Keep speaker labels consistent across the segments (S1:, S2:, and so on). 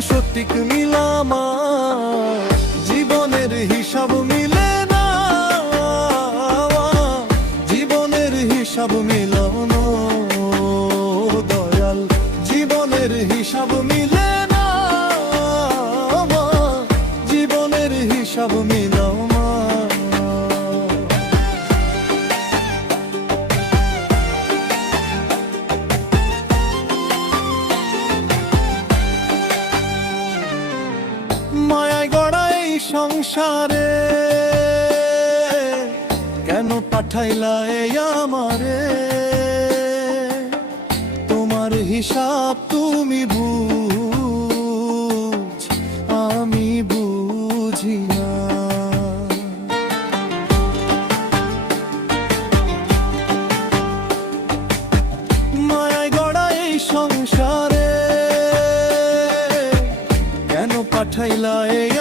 S1: সঠিক মিলামা জীবনের হিসাব মিলে সংসারে কেন পাঠাইলা এই আমারে? তোমার হিসাব তুমি বুঝ, আমি বুঝি না। মায়ায় গড়া এই সংসারে কেন পাঠাইলা এই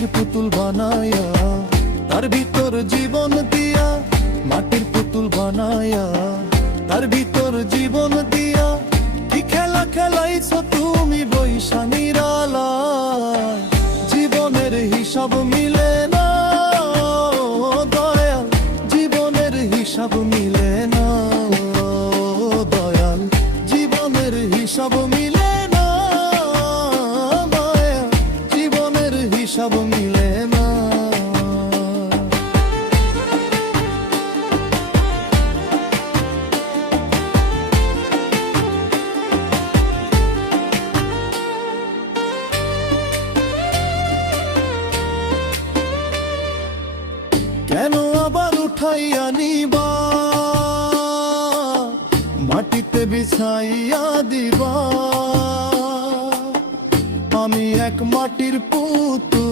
S1: মাটির পুতুল বানায়া, তার ভিতর জীবন দিয়া মাটির পুতুল বানায়া, তার ভিতর জীবন দিয়া কি খেলা খেলাইছ তুমি বৈশা নিরালা জীবনের হিসাব মিলে না দয়াল। জীবনের হিসাব মিলে না দয়াল। জীবনের হিসাব মিলে না জীবনের হিসাব মিলে উঠাইয়া নিবা মাটিতে বিছাইয়া দিবা। আমি এক মাটির পুতু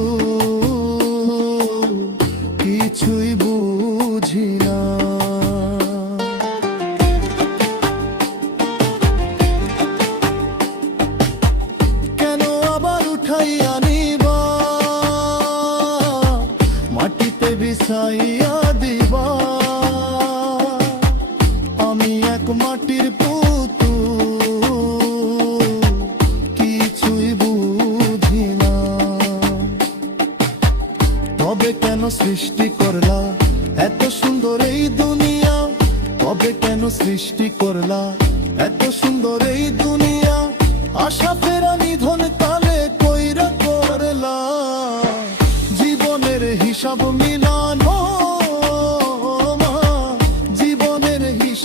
S1: কিছুই বুঝি আমি এক মাটির পুতু কিছুই বুঝি তবে কেন সৃষ্টি করলা এত সুন্দর এই দুনিয়া? তবে কেন সৃষ্টি করলা এত সুন্দর দুনিয়া? আশা ফেরা নিধন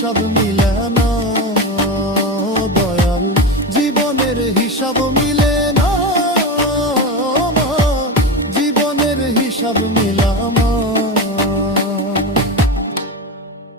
S1: জীবনের